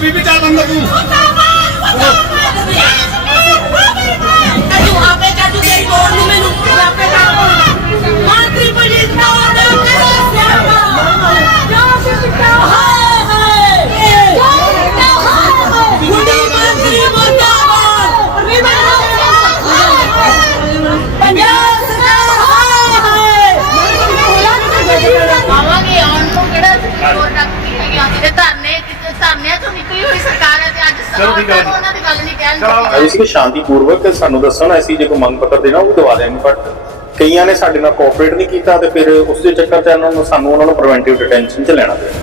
ਜੋ ਚਲੋ ਠੀਕ ਹੈ ਜੀ। ਉਹਨਾਂ ਦੀ ਗੱਲ ਨਹੀਂ ਕਹਿਣ ਚਲੋ। ਦੀ ਆਈ ਸੀ ਕਿ ਸ਼ਾਂਤੀਪੂਰਵਕ ਸਾਨੂੰ ਦੱਸਣ ਅਸੀਂ ਜੇ ਕੋਈ ਮੰਗ ਪੱਤਰ ਦੇਣਾ ਉਹ ਵੀ ਦਵਾ ਦੇਣਗੇ ਬਟ ਕਈਆਂ ਨੇ ਸਾਡੇ ਨਾਲ ਕੋਆਪਰੇਟ ਨਹੀਂ ਕੀਤਾ ਤੇ ਫਿਰ ਉਸ ਦੇ ਚੱਕਰ 'ਚ ਉਹਨਾਂ ਨੂੰ ਸਾਨੂੰ ਉਹਨਾਂ ਨੂੰ ਪ੍ਰੀਵੈਂਟਿਵ ਡਿਟੈਂਸ਼ਨ 'ਚ ਲੈਣਾ ਪਿਆ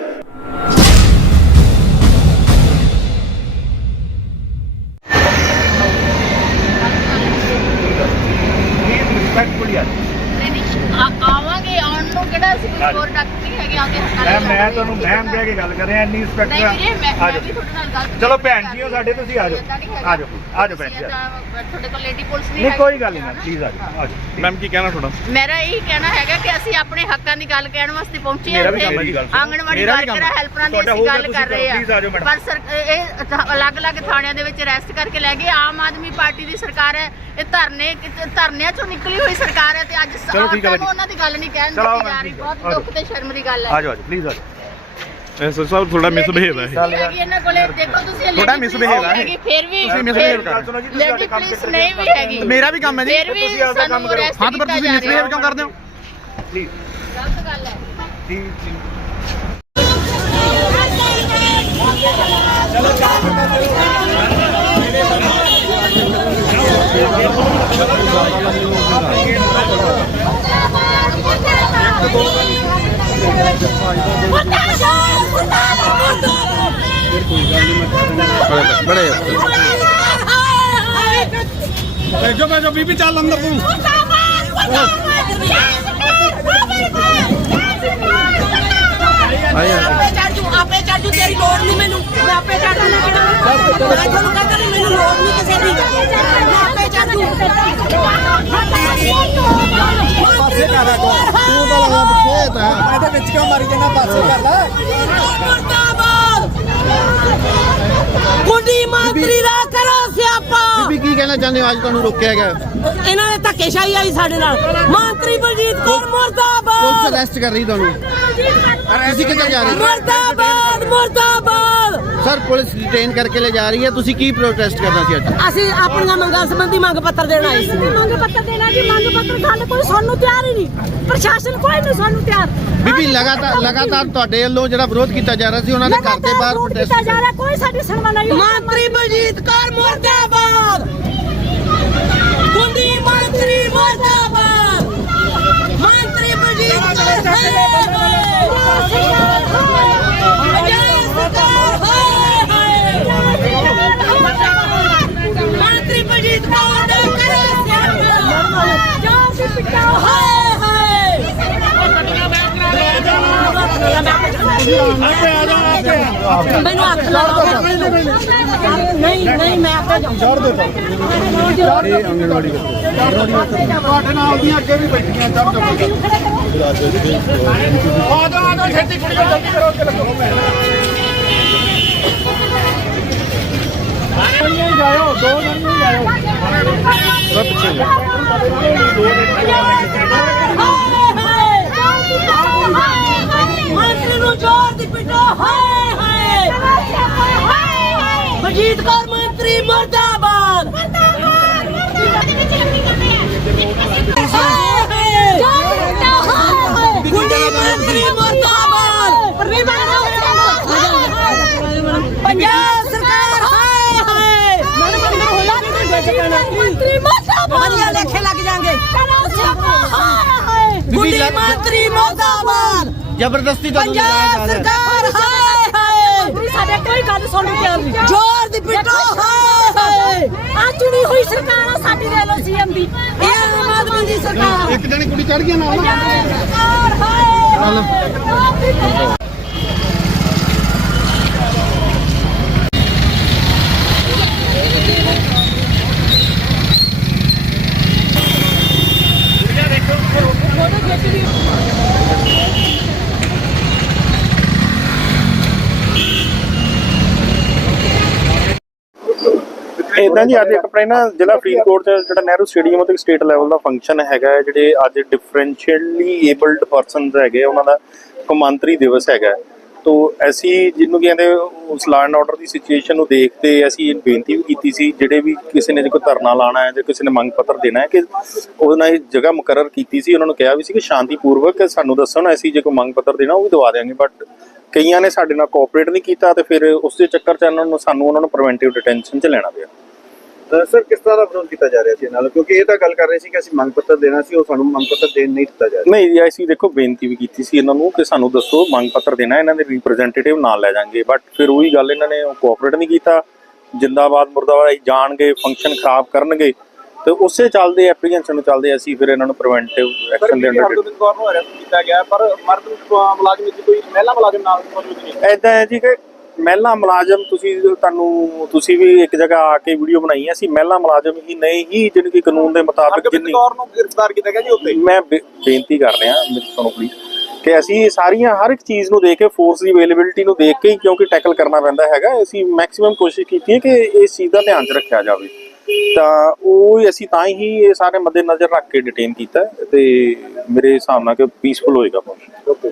ਅਸੀਂ। ਹੋਰ ਹੈਗੀ ਮੈਂ ਮੈਂ ਤੁਹਾਨੂੰ ਮੈਮ ਕਹਿ ਕੇ ਗੱਲ ਕਰ ਰਿਹਾ ਇੰਨੀ ਨਹੀਂ ਵੀਰੇ ਮੈਂ ਆ ਮੈਂ ਜਾਓ ਵੀ ਤੁਹਾਡੇ ਨਾਲ ਗੱਲ ਚਲੋ ਭੈਣ ਜੀ ਹੋ ਸਾਡੇ ਤੁਸੀਂ ਆ ਜਾਓ। ਆ ਜਾਓ ਆ ਜਾਓ ਭੈਣ ਜੀ ਆ ਜਾਓ। ਅਸੀਂ ਤੁਹਾਡੇ ਕੋਲ ਲੇਡੀ ਪੁਲਿਸ ਨਹੀਂ ਨਹੀਂ ਹੈਗੀ। ਕੋਈ ਗੱਲ ਨਹੀਂ ਮੈਮ ਪਲੀਜ਼ ਆ ਜਾਓ ਆ ਜਾਓ ਮੈਮ ਕੀ ਕਹਿਣਾ ਤੁਹਾਡਾ ਮੇਰਾ ਇਹ ਕਹਿਣਾ ਹੈਗਾ ਕਿ ਅਸੀਂ ਆਪਣੇ ਹੱਕਾਂ ਦੀ ਗੱਲ ਕਹਿਣ ਵਾਸਤੇ ਪਹੁੰਚੇ ਮੇਰਾ ਹਾਂ ਵੀ ਕੰਮ ਹੈ ਜੀ ਗੱਲ ਸੁਣੋ। ਆਂਗਣਵਾੜੀ ਮੇਰਾ ਵੀ ਕੰਮ ਵਰਕਰਾਂ ਹੈ। ਹੈਲਪਰਾਂ ਦੀ ਤੁਹਾਡਾ ਅਸੀਂ ਹੋਊਗਾ, ਗੱਲ ਤੁਸੀਂ ਕਰ ਰਹੇ please ਆ ਜਾਓ ਹਾਂ ਮੈਡਮ। ਪਰ ਸਰ ਇਹ ਅਲੱਗ-ਅਲੱਗ ਥਾਣਿਆਂ ਦੇ ਵਿੱਚ ਅਰੈਸਟ ਕਰਕੇ ਲੈ ਗਏ ਆਮ ਆਦਮੀ ਪਾਰਟੀ ਦੀ ਸਰਕਾਰ ਹੈ ਇਹ ਧਰਨੇ ਧਰਨਿਆਂ ਚੋਂ ਨਿਕਲੀ ਹੋਈ ਸਰਕਾਰ ਹੈ ਤੇ ਅੱਜ ਸ- ਚਲੋ ਠੀਕ ਹੈ ਆਪਾਂ ਨੂੰ ਭਾਜੀ। ਉਹਨਾਂ ਦੀ ਗੱਲ ਨਹੀਂ ਕਹਿਣ ਚਲੋ ਦਿੱਤੀ ਜਾ ਮੈਮ ਰਹੀ ਠੀਕ ਹੈ। ਬਹੁਤ ਆ ਦੁੱਖ ਤੇ ਸ਼ਰਮ ਦੀ ਗੱਲ ਆ ਹੈ ਜਾਓ ਆ ਜਾਓ ਪਲੀਜ਼ ਆ ਜਾਓ ਐਸਐਸ ਸਾਹਿਬ ਥੋੜਾ ਮਿਸਬਿਹੇਵ ਹੈ ਇਹ ਹੈਗੀ ਇਹਨਾਂ ਕੋਲੇ ਦੇਖੋ ਤੁਸੀਂ ਥੋੜਾ lady misbehave police ਹੈ। ਹੈਗੀ, ਫਿਰ ਵੀ ਤੁਸੀਂ misbehave ਕਰ ਰਹੇ ਹੋ। ਸੁਣੋ ਜੀ, ਤੁਸੀਂ ਲੇਡੀ ਸਾਡੇ ਕੰਮ ਪੁਲਿਸ ਤੇ ਨਹੀਂ ਵੀ ਹੈਗੀ ਮੇਰਾ ਵੀ ਕੰਮ ਹੈ ਜੀ ਫਿਰ ਵੀ ਤੁਸੀਂ ਆਪਦਾ ਕੰਮ ਸਾਨੂੰ ਕਰੋ। arrest ਹਾਂ ਤਾਂ ਪਰ ਕੀਤਾ ਤੁਸੀਂ ਜਾ ਰਿਹਾ। ਮਿਸਬਿਹੇਵ ਕਿਉਂ ਕਰਦੇ ਹੋ ਪਲੀਜ਼ ਗਲਤ ਗੱਲ ਹੈ ਠੀਕ ਬੜੇ ਜੋ ਮੈਂ ਬੀਬੀ ਚੱਲ ਅੰਦਰ ਤੂੰ। ਆਪੇ ਚਾਚੂ ਆਪੇ ਚਾਚੂ ਤੇਰੀ ਲੋੜ ਨਹੀਂ ਮੈਨੂੰ। ਮੈਂ ਆਪੇ ਚਾਚੂ ਲੈ ਮੈਂ ਤੁਹਾਨੂੰ ਕਹਿੰਦਾ ਨਹੀਂ ਮੈਨੂੰ ਲੋੜ ਨਹੀਂ ਕਿਸੇ ਦੀ ਮੈਂ ਆਪੇ ਚਾਚੂ ਪਾਸੇ ਕਰ ਤੂੰ ਤਾਂ ਲਗਾ ਪਿੱਛੇ ਤਾਂ ਇਹਦੇ ਵਿੱਚ ਕਿਉਂ ਮਾਰੀ ਜਨਾ ਪਾਸੇ ਕਰ ਲੈ। ਮੁਰਦਾਬਾਦ ਗੁੰਡੀ ਮੰਤਰੀ ਦਾ ਕਰੋ ਸਿਆਪਾ। ਵੀ ਕੀ ਕਹਿਣਾ ਚਾਹੁੰਦੇ ਹੋ? ਅੱਜ ਤੁਹਾਨੂੰ ਰੋਕਿਆ ਗਿਆ। ਇਹਨਾਂ ਨੇ ਧੱਕੇਸ਼ਾਹੀ ਆਈ ਸਾਡੇ ਨਾਲ। ਮੰਤਰੀ ਬਲਜੀਤ ਕੌਰ ਪੁਲਿਸ ਮੁਰਦਾਬਾਦ ਅਰੈਸਟ ਕਰ ਰਹੀ ਤੁਹਾਨੂੰ। ਤੁਸੀਂ ਕਿੱਥੇ ਜਾ ਰਹੇ ਹੋ? ਮੁਰਦਾਬਾਦ। ਮੁਰਦਾਬਾਦ ਸਰ ਪੁਲਿਸ ਡਿਟੇਨ ਕਰਕੇ ਲੈ ਜਾ ਰਹੀ ਹੈ। ਤੁਸੀਂ ਕੀ ਪ੍ਰੋਟੈਸਟ ਕਰਨਾ ਸੀ ਅੱਜ? ਅਸੀਂ ਆਪਣੀਆਂ ਮੰਗਾਂ ਸੰਬੰਧੀ ਮੰਗ ਪੱਤਰ ਦੇਣ ਆਏ ਸੀ। ਮੰਗ ਪੱਤਰ ਦੇਣਾ ਜੀ ਮੰਗ ਪੱਤਰ ਖਾਣ ਕੋਈ ਸਾਨੂੰ ਤਿਆਰ ਹੀ ਨਹੀਂ। ਪ੍ਰਸ਼ਾਸਨ ਕੋਈ ਨਹੀਂ ਸਾਨੂੰ ਤਿਆਰ। ਬੀਬੀ ਲਗਾਤਾਰ ਲਗਾਤਾਰ ਤੁਹਾਡੇ ਵੱਲੋਂ ਜਿਹੜਾ ਵਿਰੋਧ ਕੀਤਾ ਜਾ ਰਿਹਾ ਸੀ ਉਹਨਾਂ ਦੇ ਘਰ ਦੇ ਬਾਹਰ ਪ੍ਰੋਟੈਸਟ ਕੀਤਾ ਜਾ ਰਿਹਾ ਕੋਈ ਸਾਡੀ ਸੁਣਵਾ ਨਹੀਂ ਮੰਤਰੀ ਬਲਜੀਤ ਕੌਰ ਮੁਰਦਾਬਾਦ! ਗੁੰਡੀ ਮੰਤਰੀ ਮੁਰਦਾਬਾਦ! ਮੰਤਰੀ ਬਲਜੀਤ ਕੌਰ ਮੰਤਰੀ ਬਲਜੀਤ ਕੌਰ ਦਾ ਕਰੋ ਸਿਆਪਾ ਜਾਂ ਸੀ ਪਿੱਟਾ ਹਾਏ ਹਾਏ ਮੈਨੂੰ ਹੱਥ ਲਾ ਨਹੀਂ ਨਹੀਂ ਮੈਂ ਆਪੇ ਜਾਊਂ ਤੁਹਾਡੇ ਨਾਲ ਦੀਆਂ ਅੱਗੇ ਵੀ ਬੈਠੀਆਂ ਚੱਲ ਚੱਲ ਆ ਜਾਓ ਆ ਜਾਓ ਛੇਤੀ ਕੁੜੀਓ ਜਲਦੀ ਕਰੋ ਅੱਗੇ ਲੱਗੋ ਜਣੀਆਂ ਹੀ ਜਾਇਓ ਦੋ ਜਣੀਆਂ ਹੀ ਜਾਇਓ ਮੰਤਰੀ ਨੂੰ ਜ਼ੋਰ ਦੀ ਪਿੱਟੋ ਹਾਏ ਹਾਏ ਕੌਰ ਮੰਤਰੀ ਮੁਰਦਾਬਾਦ। ਗੁੰਡੀ ਮੰਤਰੀ ਮੁਰਦਾਬਾਦ ਪੰਜਾਬ ਸਰਕਾਰ ਹਾਏ ਹਾਏ। ਮੰਤਰੀ ਵਧੀਆ ਲੇਖੇ ਲੱਗ ਜਾਣਗੇ। ਗੁੰਡੀ ਮੰਤਰੀ ਮੁਰਦਾਬਾਦ। ਜ਼ਬਰਦਸਤੀ ਤੁਹਾਨੂੰ ਪੰਜਾਬ ਜਾ ਰਿਹਾ। ਹੈ ਸਰਕਾਰ ਹਾਏ ਹਾਏ। ਸਾਡੇ ਕੋਈ ਗੱਲ ਸੁਣ ਕੇ ਆਉਂਦੀ ਜ਼ੋਰ ਦੀ ਪਿੱਟੋ ਹਾਏ। ਆ ਚੁਣੀ ਹੋਈ ਸਰਕਾਰ ਆ ਸਾਡੀ ਦੇ ਲੋ ਸੀਐਮ ਦੀ ਇਹ ਆਮ ਆਦਮੀ ਦੀ ਸਰਕਾਰ। ਇੱਕ ਜਣੀ ਕੁੜੀ ਚੜ ਗਈ ਨਾਲ ਸਰਕਾਰ ਹਾਏ। ਹਾਏ ਇਦਾਂ ਜੀ ਅੱਜ ਇੱਕ ਆਪਣੇ ਨਾ ਜ਼ਿਲ੍ਹਾ ਫਰੀਦਕੋਟ ਚ ਜਿਹੜਾ ਨਹਿਰੂ ਸਟੇਡੀਅਮ ਤੇ ਸਟੇਟ ਲੈਵਲ ਦਾ ਫੰਕਸ਼ਨ ਹੈਗਾ ਹੈ, ਜਿਹੜੇ ਅੱਜ ਡਿਫਰੈਂਸ਼ੀਅਲੀ ਏਬਲਡ ਪਰਸਨਸ ਹੈਗੇ ਉਹਨਾਂ ਦਾ ਕੌਮਾਂਤਰੀ ਦਿਵਸ ਹੈਗਾ ਹੈ। ਤੋ ਅਸੀਂ ਜਿਹਨੂੰ ਕਹਿੰਦੇ ਉਸ ਲਾਅ ਐਂਡ ਆਰਡਰ ਦੀ ਸਿਚੁਏਸ਼ਨ ਨੂੰ ਦੇਖਦੇ ਅਸੀਂ ਇਹ ਬੇਨਤੀ ਵੀ ਕੀਤੀ ਸੀ ਜਿਹੜੇ ਵੀ ਕਿਸੇ ਨੇ ਜੇ ਕੋਈ ਧਰਨਾ ਲਾਣਾ ਹੈ ਜਾਂ ਕਿਸੇ ਨੇ ਮੰਗ ਪੱਤਰ ਦੇਣਾ ਹੈ ਕਿ ਉਹਦੇ ਨਾਲ ਇਹ ਜਗ੍ਹਾ ਮੁਕਰਰ ਕੀਤੀ ਸੀ ਉਹਨਾਂ ਨੂੰ ਕਿਹਾ ਵੀ ਸੀ ਕਿ ਸ਼ਾਂਤੀਪੂਰਵਕ ਸਾਨੂੰ ਦੱਸਣ ਅਸੀਂ ਜੇ ਕੋਈ ਮੰਗ ਪੱਤਰ ਦੇਣਾ ਉਹ ਵੀ ਦਵਾ ਦੇਵਾਂਗੇ ਬਟ ਕਈਆਂ ਨੇ ਸਾਡੇ ਨਾਲ ਕੋਆਪਰੇਟ ਨਹੀਂ ਕੀਤਾ ਤੇ ਫਿਰ ਉਸ ਦੇ ਚੱਕਰ 'ਚ ਉਹਨਾਂ ਨੂੰ ਸਾਨੂੰ ਉਹਨਾਂ ਨੂੰ ਪ੍ਰੀਵੈਂਟਿਵ ਡਿਟੈਂਸ਼ਨ 'ਚ ਲੈਣਾ ਪਿਆ ਸਰ ਕਿਸ ਤਰ੍ਹਾਂ ਦਾ ਵਿਰੋਧ ਕੀਤਾ ਜਾ ਰਿਹਾ ਸੀ ਨਾਲ? ਕਿਉਂਕਿ ਇਹ ਤਾਂ ਗੱਲ ਕਰ ਰਹੇ ਸੀ ਕਿ ਅਸੀਂ ਮੰਗ ਪੱਤਰ ਦੇਣਾ ਸੀ ਉਹ ਸਾਨੂੰ ਮੰਗ ਪੱਤਰ ਦੇਣ ਨਹੀਂ ਦਿੱਤਾ ਜਾ ਰਿਹਾ। ਨਹੀਂ ਜੀ ਅਸੀਂ ਦੇਖੋ ਬੇਨਤੀ ਵੀ ਕੀਤੀ ਸੀ ਇਹਨਾਂ ਨੂੰ ਕਿ ਸਾਨੂੰ ਦੱਸੋ ਮੰਗ ਪੱਤਰ ਦੇਣਾ ਇਹਨਾਂ ਦੇ ਰਿਪਰੈਜ਼ੈਂਟੇਟਿਵ ਨਾਲ ਲੈ ਜਾਾਂਗੇ ਬਟ ਫਿਰ ਉਹੀ ਗੱਲ ਇਹਨਾਂ ਨੇ ਕੋਆਪਰੇਟ ਨਹੀਂ ਕੀਤਾ। ਜਿੰਦਾਬਾਦ ਮੁਰਦਾਬਾਦ ਅਸੀਂ ਜਾਣਗੇ ਫੰਕਸ਼ਨ ਖਰਾਬ ਕਰਨਗੇ। ਤੇ ਉਸੇ ਚੱਲਦੇ ਐਪਲੀਕੇਸ਼ਨ ਨੂੰ ਚੱਲਦੇ ਅਸੀਂ ਫਿਰ ਇਹਨਾਂ ਨੂੰ ਪ੍ਰੀਵੈਂਟਿਵ ਐਕਸ਼ਨ ਦੇ ਅੰਡਰ ਹਰਗੋਬਿੰਦ ਕੌਰ ਨੂੰ ਅਰੈਸਟ ਕੀਤਾ ਗਿਆ ਪਰ ਮਰਦ ਮੁਲਾਜ਼ਮ ਵਿੱਚ ਕੋਈ ਮਹਿਲਾ ਮੁਲਾਜ਼ਮ ਨਾਲ ਮੌਜੂਦ ਨਹੀਂ। ਐਦਾਂ ਹੈ ਜੀ ਕਿ ਮਹਿਲਾ ਮੁਲਾਜ਼ਮ ਤੁਸੀਂ ਤੁਹਾਨੂੰ ਤੁਸੀਂ ਵੀ ਇੱਕ ਜਗ੍ਹਾ ਆ ਕੇ ਵੀਡੀਓ ਬਣਾਈ ਹੈ ਅਸੀਂ ਮਹਿਲਾ ਮੁਲਾਜ਼ਮ ਹੀ ਨਹੀਂ ਹੀ ਜਿਹਨੂੰ ਕਿ ਕਾਨੂੰਨ ਦੇ ਮੁਤਾਬਕ ਜਿੰਨੀ ਕੌਰ ਨੂੰ ਗ੍ਰਿਫਤਾਰ ਕੀਤਾ ਗਿਆ ਜੀ ਉੱਤੇ ਮੈਂ ਬੇਨਤੀ ਕਰ ਰਿਹਾ ਤੁਹਾਨੂੰ ਪਲੀਜ਼ ਕਿ ਅਸੀਂ ਸਾਰੀਆਂ ਹਰ ਇੱਕ ਚੀਜ਼ ਨੂੰ ਦੇਖ ਕੇ ਫੋਰਸ ਦੀ ਅਵੇਲੇਬਿਲਟੀ ਨੂੰ ਦੇਖ ਕੇ ਹੀ ਕਿਉਂਕਿ ਟੈਕਲ ਕਰਨਾ ਪੈਂਦਾ ਹੈਗਾ ਅਸੀਂ ਮੈਕਸਿਮਮ ਕੋਸ਼ਿਸ਼ ਕੀਤੀ ਹੈ ਕਿ ਇਸ ਚੀਜ਼ ਦਾ ਧਿਆਨ ਚ ਰੱਖਿਆ ਜਾਵੇ। ਤਾਂ ਉਹ ਹੀ ਅਸੀਂ ਤਾਂ ਹੀ ਇਹ ਸਾਰੇ ਮੱਦੇ ਨਜ਼ਰ ਰੱਖ ਕੇ ਡਿਟੇਨ ਕੀਤਾ ਤੇ ਮੇਰੇ ਹਿਸਾਬ ਨਾਲ ਕਿ ਪੀਸਫੁਲ ਹੋਏਗਾ। ਓਕੇ